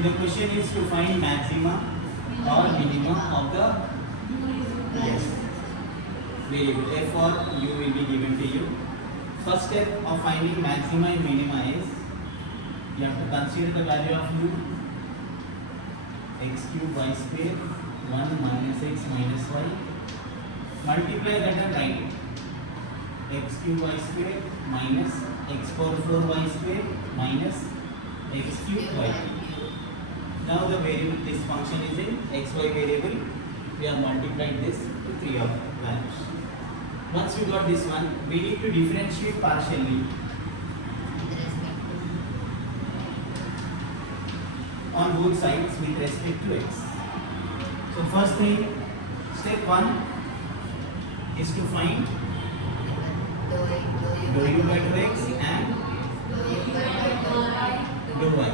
See, the question is to find maxima or minimum of the yes variable. F or u will be given to you. First step of finding maxima and minima is you have to consider the value of u. X cube y square 1 minus x minus y. Multiply that and write it. X cube y square minus x power 4 y square minus x cube y. Now the variable, this function is in xy variable. We have multiplied this to 3 of values. Once we got this one, we need to differentiate partially on both sides with respect to x. So first thing, step 1 is to find dou u by dou x and dou y.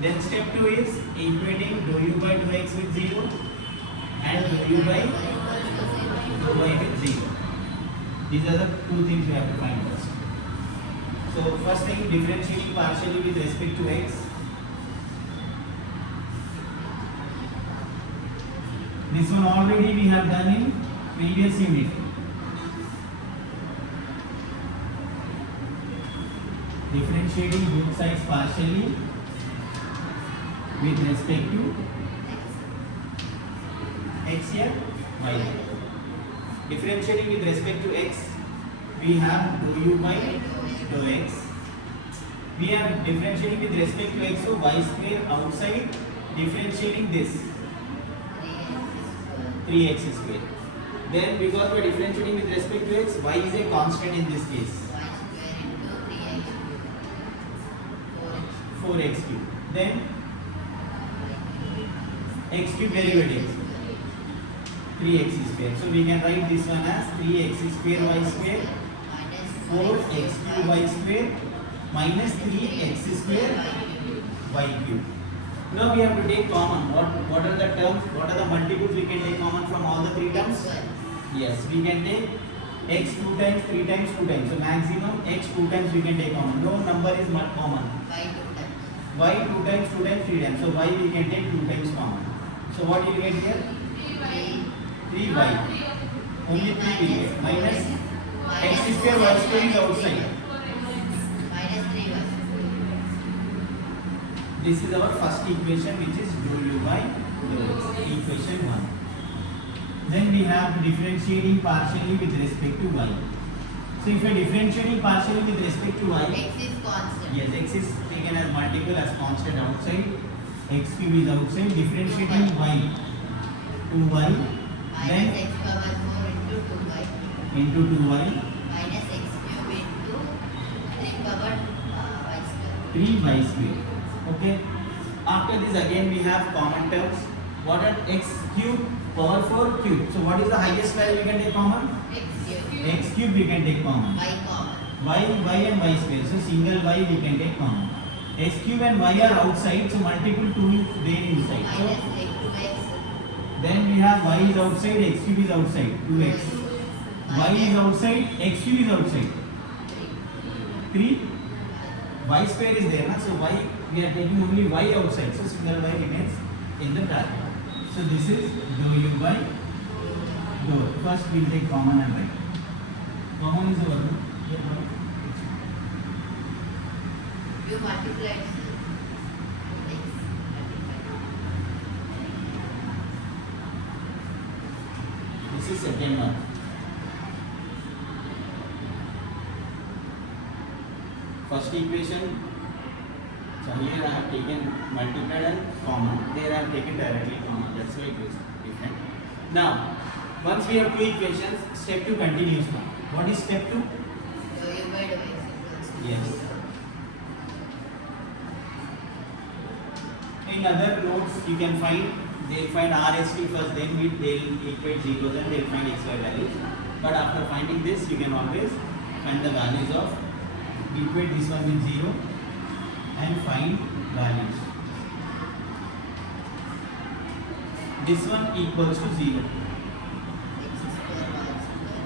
Then step 2 is equating dou u by dou x with 0 and dou u by dou y with 0. These are the two things we have to find first. So first thing, differentiating partially with respect to x. This one already we have done in previous unit. Differentiating both sides partially with respect to x here, y here. Differentiating with respect to x, we have dou u by dou x. We are differentiating with respect to x, so y square outside, differentiating this 3x square. Then because we are differentiating with respect to x, y is a constant in this case. 4x cube. Then x cube derivative 3x square. So we can write this one as 3x square y square 4x cube y square minus 3x square y cube. Now we have to take common. What are the terms? What are the multiples we can take common from all the three terms? Yes, we can take x 2 times, 3 times, 2 times. So maximum x 2 times we can take common. No number is not common. Y 2 times, 2 times, 3 times. So y we can take 2 times common. So what do you get here? 3y. Only 3 we get. Minus x square y square is outside. This is our first equation, which is dou u by dou x. Equation 1. Then we have differentiating partially with respect to y. So if you are differentiating partially with respect to y, x is constant. yes, x is taken as multiple as constant outside, x cube is outside, differentiating y to y, then Minus x power 4 into 2y into 2y, minus x cube into 3 power y square. 3y square. Okay. After this again we have common terms. What are x cube power 4 cube? So what is the highest value we can take common? X cube. X cube we can take common. Y common. Y and y square. So single y we can take common. X cube and y are outside, so multiple 2 is there inside. So Minus x 2x. then we have y is outside, x cube is outside, 2x. Y is outside, x cube is outside, 3. Y square is there, na? So y we are taking only y outside, so single y remains in the bracket. So this is dou u by dou. First we will take common and write. Common is over. You multiplied x. This is second one. First equation. So here I have taken multiplied and common. There I have taken directly common. That's why it is different. Now, once we have two equations, step 2 continues now. What is step 2? Dou u by dou x equals to Yes. In other notes, you can find, they'll find RST first, then they'll equate zeros and they'll find xy values. But after finding this, you can always find the values of, equate this one with 0 and find values. This one equals to 0. x square y square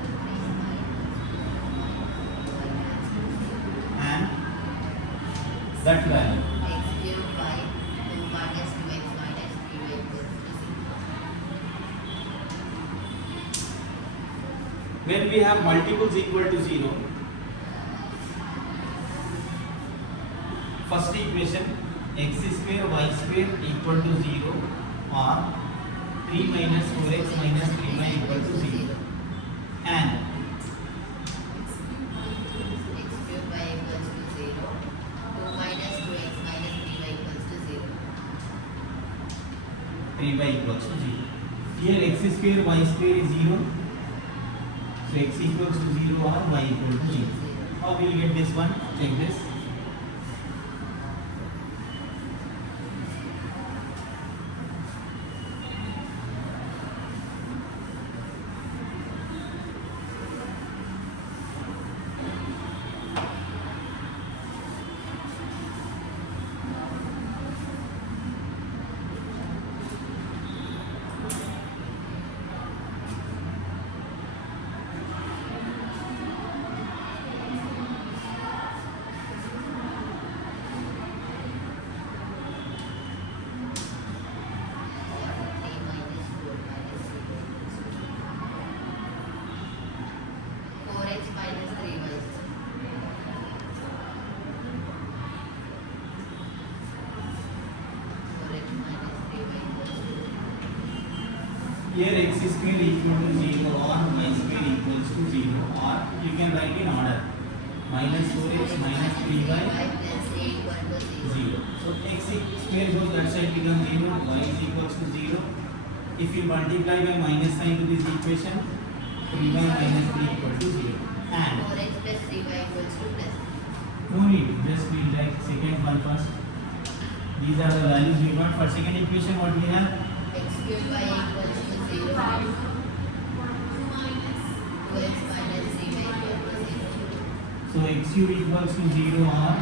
And that value. x cube by 2 minus When we have multiples equal to 0, first equation x square y square equal to 0 or 3 minus 4x minus 3y equal to 0 and x cube y equals to 0. 2 minus 2x minus 3y equals to 0. 3y equals to 0. Here x square y square is 0. So x equals to 0 or y equal to 0. How will you get this one? Check this. Here x square equal to 0 or y square equals to 0 or you can write in order minus 4x minus 3y plus 8 equal to 0. 0. So x square goes that side becomes 0, y is equals to 0. If you multiply by minus sign to this equation, 3y minus 3 equal to 0. And 4x plus 3y equals to plus. no need, just we like second one first. These are the values we got for second equation. What we have? X cube y equals to 0. 2x minus 3y equal to 0. So x cube equals to 0 or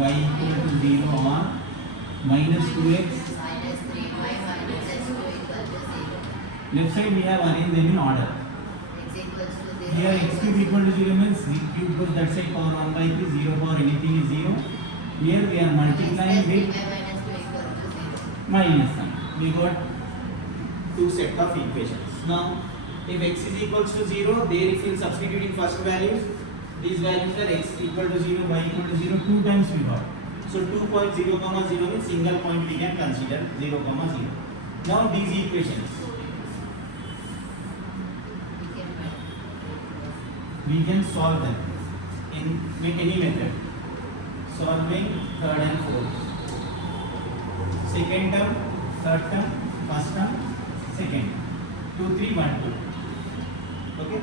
y equal to 0 or minus 2x. Minus 3y minus x2 equal to 0. Left side we have arranged them in order. X equals to 0. Here x cube equal to 0 means cube goes that side power 1 by 3, 0 power anything is 0. Here we are multiplying with minus 2 equal to 0. minus sign. We got two set of equations. Now if x is equals to 0, there if you substitute in first values, these values are x equal to 0, y equal to 0, 2 times we got. So 2.0 comma 0 means single point we can consider 0 comma 0. Now these equations we can solve them in any method. Solving third and fourth. Second term, third term, first term, second. 2, 3, 1, 2. Okay?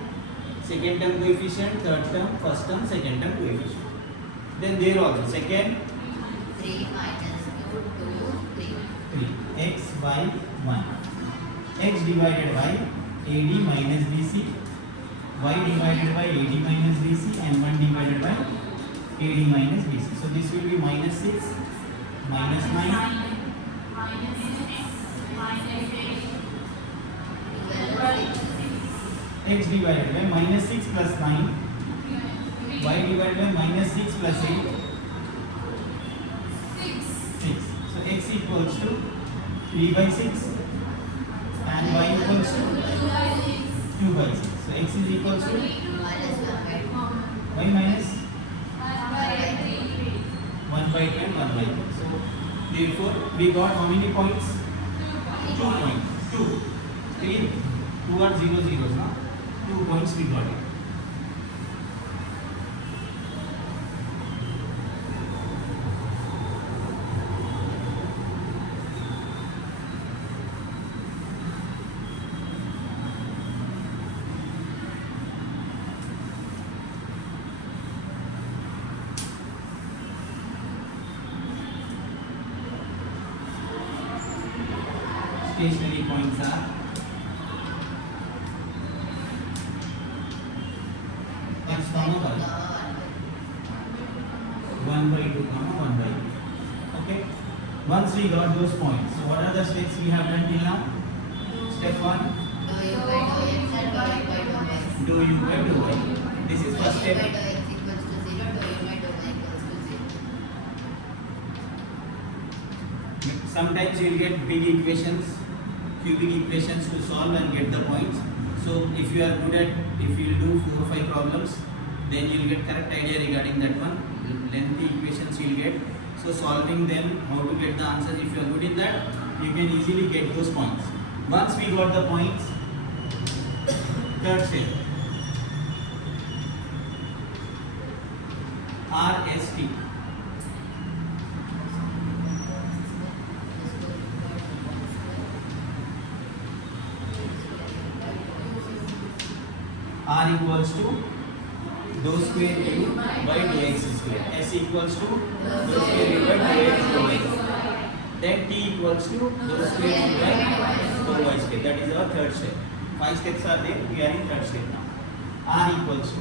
Second term coefficient, third term, first term, second term coefficient. Then there also second 3 minus 2, 2, 3. 3. X by 1. X divided by AD minus BC. Y divided by AD minus BC and 1 divided by AD minus BC. So this will be minus 6, minus 9, x divided by minus 6 plus 9, y divided by minus 6 plus 8, 6. So x equals to 3 by 6 and y equals to 2 by 6. So x is equals to Minus 1 by 2. y minus 1 by 3. 1 by 10, 1 by 10. So therefore we got how many points? 2 points. 2. 3, 2 are 0 zeros now. 2 points we got it. Stationary points are x comma y, 1 by 2 comma 1 by 2. Okay. Once we got those points, so what are the steps we have done till now? Step 1, Do u by do x and do y by do y. do u by do y. This is first Do u by step. do x equals to 0. Do u by do y equals to 0. Sometimes you will get big equations, cubic equations to solve and get the points. So if you are good at, if you will do 4 or 5 problems, then you will get correct idea regarding that one. Lengthy equations you will get. So solving them, how to get the answer, if you are good in that, you can easily get those points. Once we got the points, third step, RST. R equals to dou square u by dou x square. S equals to dou square u by dou x dou y. Then T equals to dou square u by dou y square. That is our third step. 5 steps are there. We are in third step now. R equals to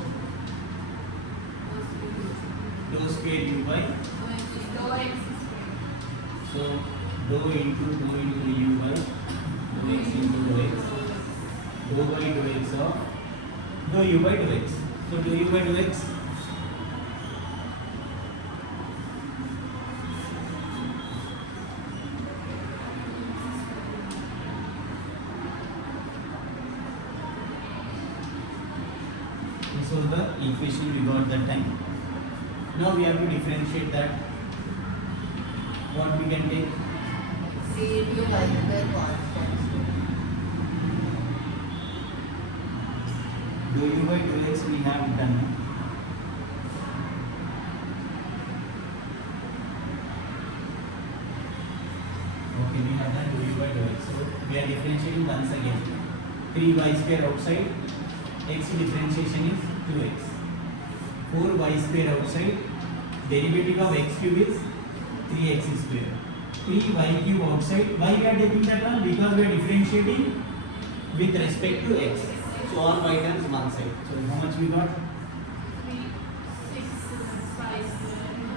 dou square u by, so dou into u by dou x into dou x, dou by dou x of dou u by dou x. So dou u by dou x, this was the equation we got that time. Now we have to differentiate that. What we can take? C into y square constant. Dou u by dou x we have done. Okay, we have done dou u by dou x. So we are differentiating once again. 3y square outside, x differentiation is 2x. 4y square outside, derivative of x cube is 3x square. 3y cube outside. Why we are taking that one? Because we are differentiating with respect to x. So all y terms one side. So how much we got?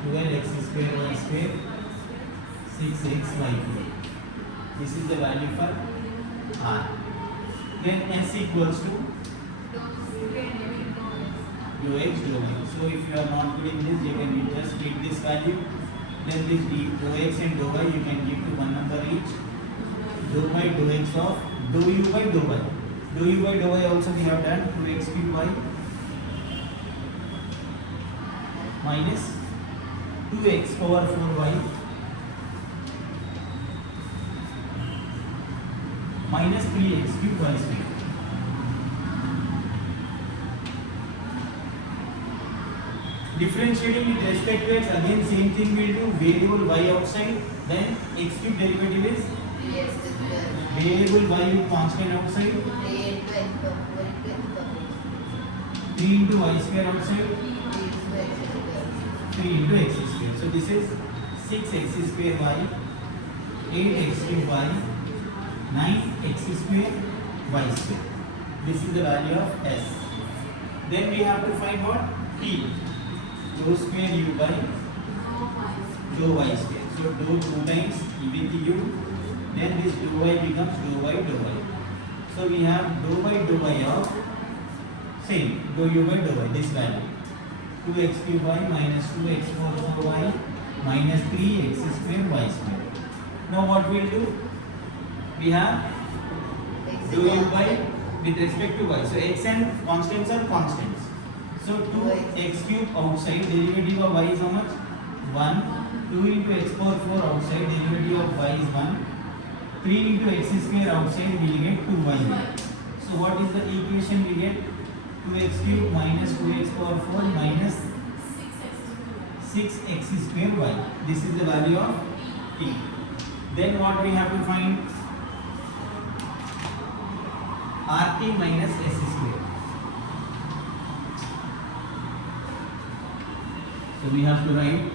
12x square y square, 6x y cube. This is the value for r. Then s equals to dou x dou y. So if you are not good in this, you can just take this value. Then this dou x and dou y you can give to one number each. Dou by dou x of dou u by dou y. Dou u by dou y also we have done 2x cube y minus 2x over 4y minus 3x cube y square. Differentiating with respect to x, again same thing we will do. Variable y outside, then x cube derivative is Yes, square. variable y with constant outside, 3 into x power 4 into x power 3 into y square outside, 3 into x square. 3 into x square. So this is 6x square y, 8x cube y, 9x square y square. This is the value of s. Then we have to find what? T. Dou square u by dou y square. So dou 2 times with u, then this dou y becomes dou y dou y. So we have dou by dou y of same dou u by dou y, this value 2x cube y minus 2x 4y minus 3x square y square. Now what we will do? We have X dou u by constant. with respect to y. So x and constants are constants. So 2x cube outside, derivative of y is how much? 1. 2 into x power 4 outside, derivative of y is 1. 3 into x square outside, we will get 2y. So what is the equation we get? 2x cube minus 2x power 4 minus 6x square y. This is the value of t. Then what we have to find? RT minus s square. So we have to write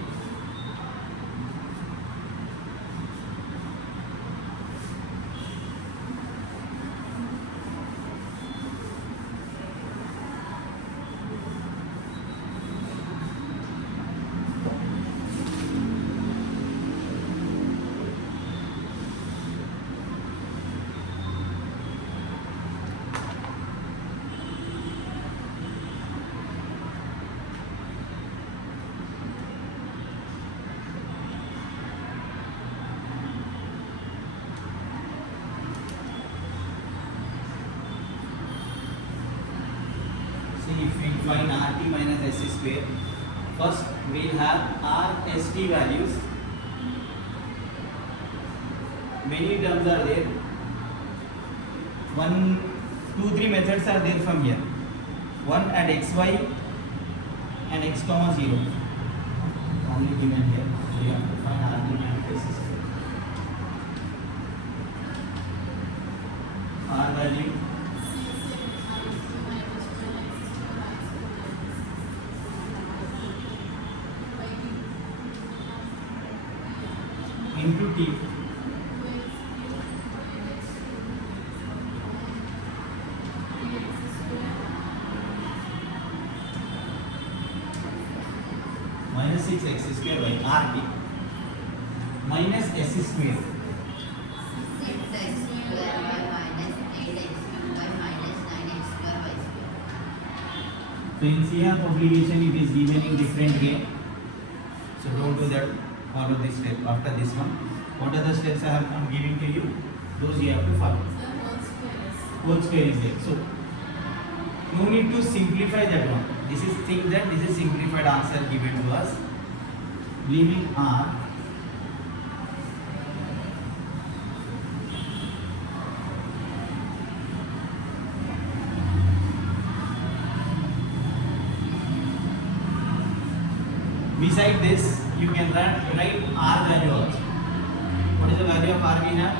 See, if we find RT minus SC square, first we'll have R ST values. Many terms are there. 1, 2, 3 methods are there from here. One at xy and x comma 0. Only given here. So you have to find RT minus SC square. R value into t minus 6x square by RT minus S square. 6x square by minus 8x cube by minus 9x square by square. So in CR publication it is given in different way. So don't do that. Follow this step after this one. What are the steps I'm giving to you? Those you have to follow. Whole square is there. So no need to simplify that one. This is think that this is simplified answer given to us. Leaving R beside this, you can write R value also. What is the value of R we have?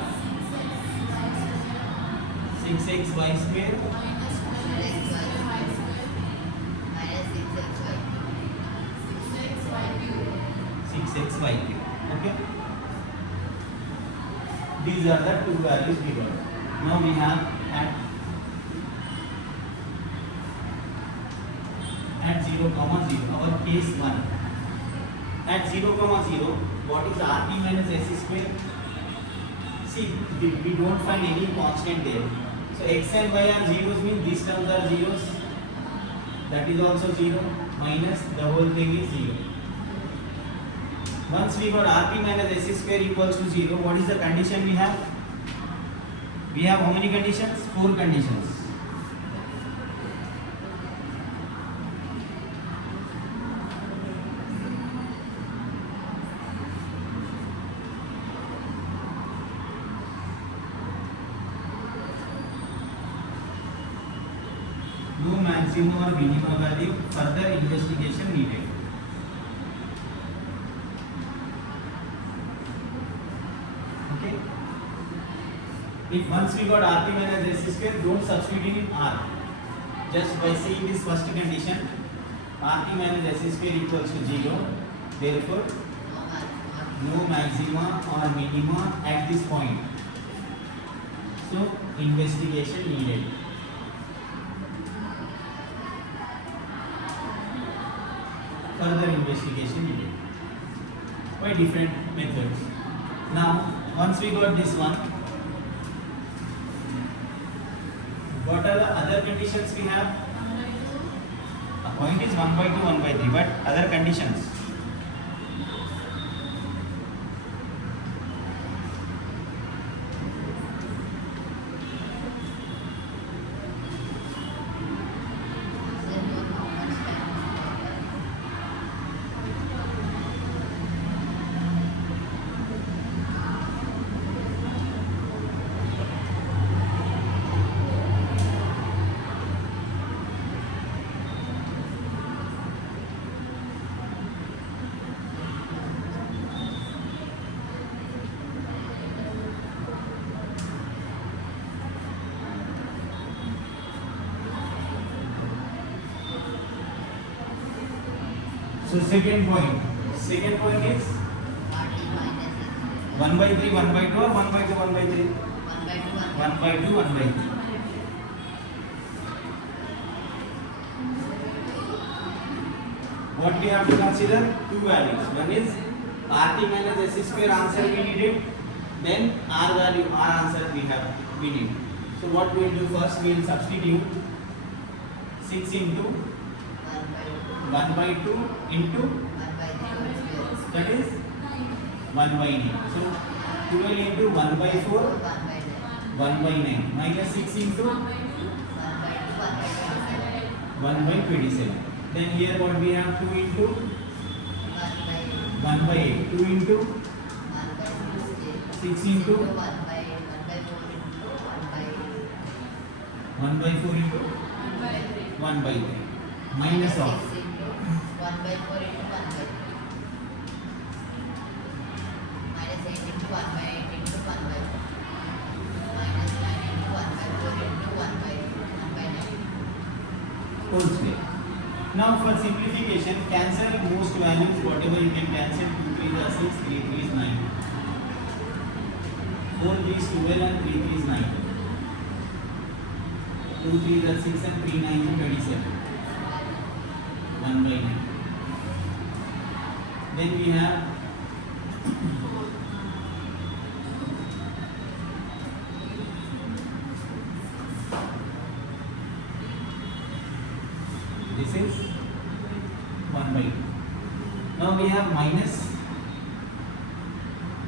6xy square Minus 6xy cube. Okay. These are the two values given. Now we have at 0, 0, our case 1. At 0, 0, what is RT minus S square? See, we don't find any constant there. So x and y are zeros, means these terms are zeros. That is also 0, minus the whole thing is 0. Once we got RT minus S square equals to 0, what is the condition we have? We have how many conditions? 4 conditions. No maximum or minimum value, further investigation needed. Okay. If once we got RT minus S square, don't substitute in R. Just by seeing this first condition, RT minus S square equals to 0. Therefore, no maxima or minima at this point. So, investigation needed. Further investigation needed by different methods. Now, once we got this one, what are the other conditions we have? A point is 1 by 2, 1 by 3, but other conditions. So second point is 1 by 3, 1 by 2 or 1 by 2, 1 by 3? 1 by 2, 1 by 3. What we have to consider? Two values. One is RT minus S square answer we needed. Then R value, R answer we need. So what we will do first, we will substitute 6 into 1 by 2 into that is 1 by 9. So 12 into 1 by 4, 1 by 9 minus 6 into 1 by 27. Then here what we have 2 into 1 by 8. 2 into 6 into 1 by 4 into 1 by 3. Minus of 1 by 4 into 1 by 3. Minus 8 into 1 by 8 into 1 by 4. Minus 9 into 1 by 4 into 1 by 9. whole square. Now for simplification, cancel most values, whatever you can cancel. 2 3 is 6, 3 3 is 9. 4 3 is 12 and 3 3 is 9. 2 3 is 6 and 3 9 is 27. 1 by 9. Then we have this is 1 by 2. Now we have minus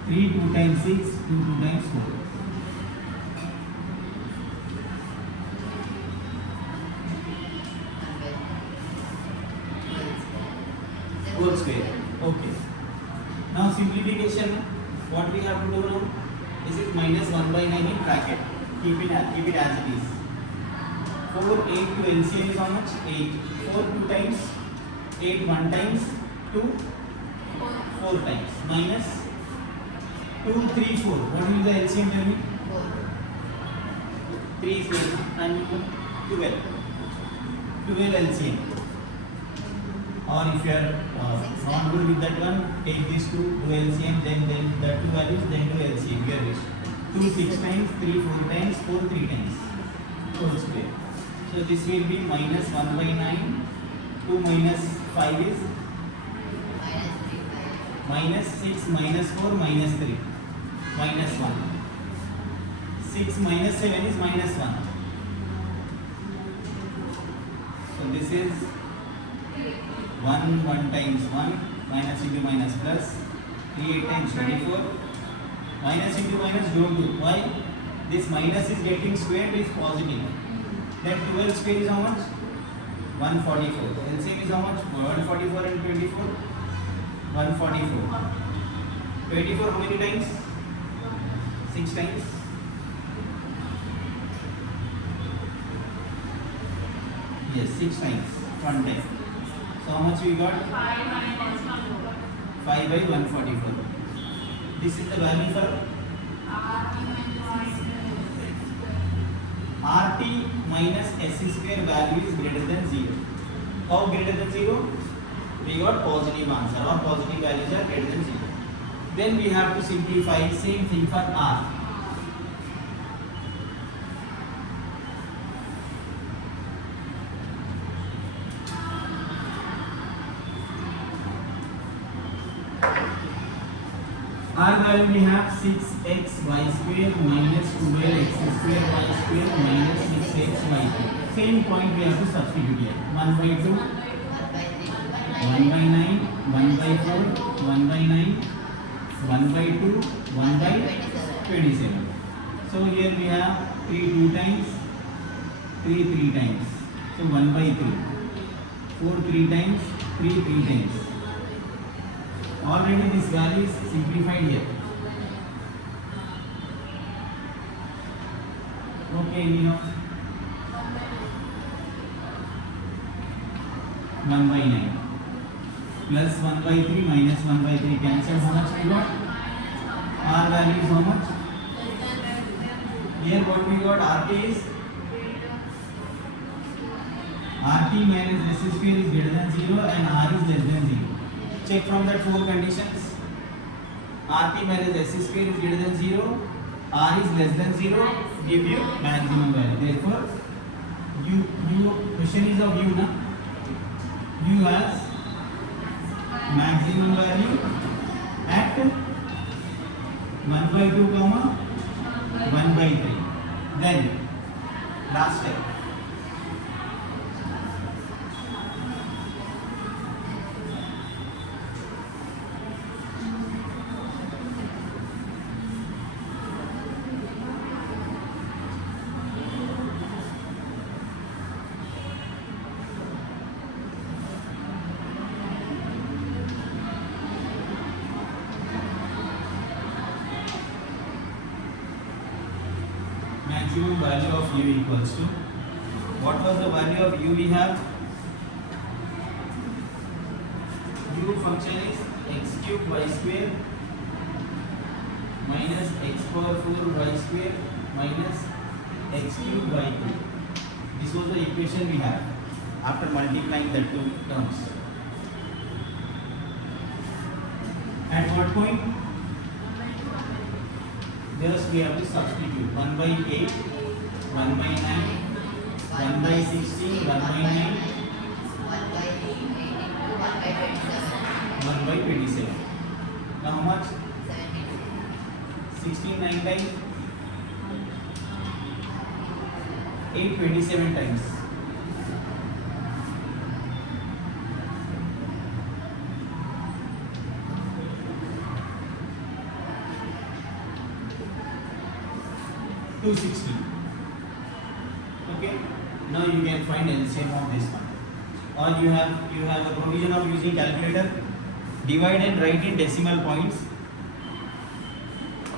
3 2 times 6, 2 2 times 4. Whole square. Okay. Now simplification. What we have to do now? This is minus 1 by 9 in bracket. Keep it as it is. 4 8 to LCM is how much? 8. 4 2 times. 8 1 times. 2 4 times. Minus 2 3 4. What is the LCM tell me? 3 is here and 12. 12 LCM. Or if you are not good with that one, take these two, do LCM, then the two values, then do LCM, your wish. 2 6 times, 3 4 times, 4 3 times, whole square. So this will be minus 1 by 9, 2 minus 5 is minus 6 minus 4 minus 3, minus 1. 6 minus 7 is minus 1. So this is 1 1 times 1 minus into minus plus 3 8 times 24 minus into minus don't do. Why? This minus is getting squared is positive. Then 12 square is how much? 144. LCM is how much? 144 and 24. 144. 24 how many times? 6 times. Yes, 6 times. 1 time. So how much we got? 5 by 144. This is the value for RT minus SC square value is greater than 0. How greater than 0? We got positive answer or positive values are greater than 0. Then we have to simplify same thing for R. R value we have 6xy square minus 12x square y square minus 6xy. Same point we have to substitute here. 1 by 2, 1 by 9, 1 by 4, 1 by 9, 1 by 2, 1 by 27. So here we have 3 2 times, 3 3 times. So 1 by 3. 4 3 times, 3 3 times. Already this value is simplified here. Okay, Nino. 1 by 9 plus 1 by 3 minus 1 by 3 cancel. How much we got? R value is how much? Here what we got? RT is RT minus S square is greater than 0 and R is less than 0. Check from that 4 conditions. RT minus S square is greater than 0. R is less than 0. Give you maximum value. Therefore, question is of U na. U has maximum value at 1 by 2 comma 1 by 3. Then last step. maximum value of u equals to, what was the value of u we have? U function is x cube y square minus x power 4 y square minus x cube y cube. This was the equation we have after multiplying the two terms. At what point? Just we have to substitute 1 by 8, 1 by 9, 1 by 16, 1 by 9, 1 by 8 into 1 by 27. 1 by 27. Now how much? 72. 16 9 times, 8 27 times. $260. Okay. Now you can find LCM of this one. Or you have a provision of using calculator. Divide and write in decimal points.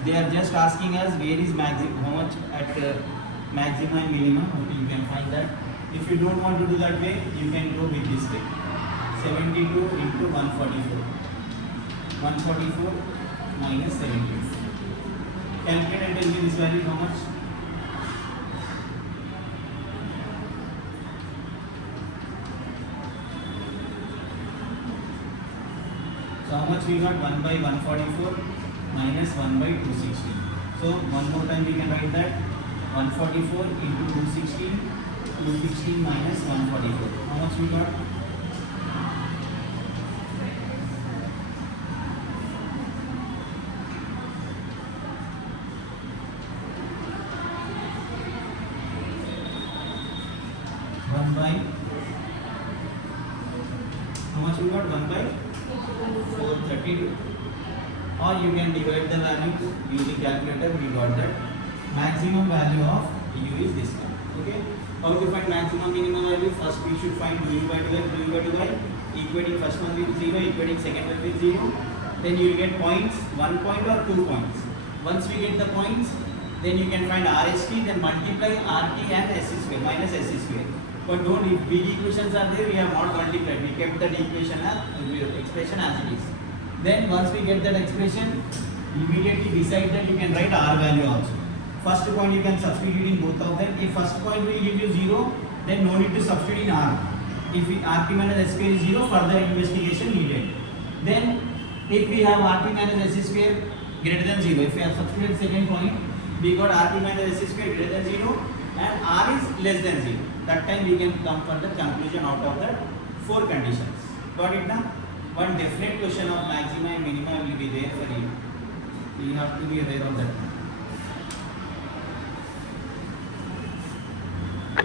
They are just asking us where is maximum, how much at maximum and minimum. Okay, you can find that. If you don't want to do that way, you can go with this way. 72 into 144. 144 minus 72. Calculate and tell me this value how much? So how much we got? 1 by 144 minus 1 by 260. So one more time we can write that 144 into 260, 260 minus 144. How much we got? One by, how much we got? 1 by 432. Or you can divide the values using calculator. We got that maximum value of u is this one. Okay. How to find maximum minimum value? First we should find du by dy, equating first one with 0, equating second one with 0. Then you will get points, 1 point or 2 points. Once we get the points, then you can find RST, then multiply RT and SC square minus SC square. But don't, if big equations are there, we have not multiplied. We kept that equation expression as it is. Then once we get that expression, immediately decide that you can write R value also. First point you can substitute in both of them. If first point will give you 0, then no need to substitute in R. If RT minus S square is 0, further investigation needed. Then if we have RT minus S square greater than 0, if we have substituted second point, we got RT minus S square greater than 0 and R is less than 0. That time we can come for the conclusion out of the 4 conditions. Got it now? One definite question of maximum and minimum will be there for you. You have to be aware of that.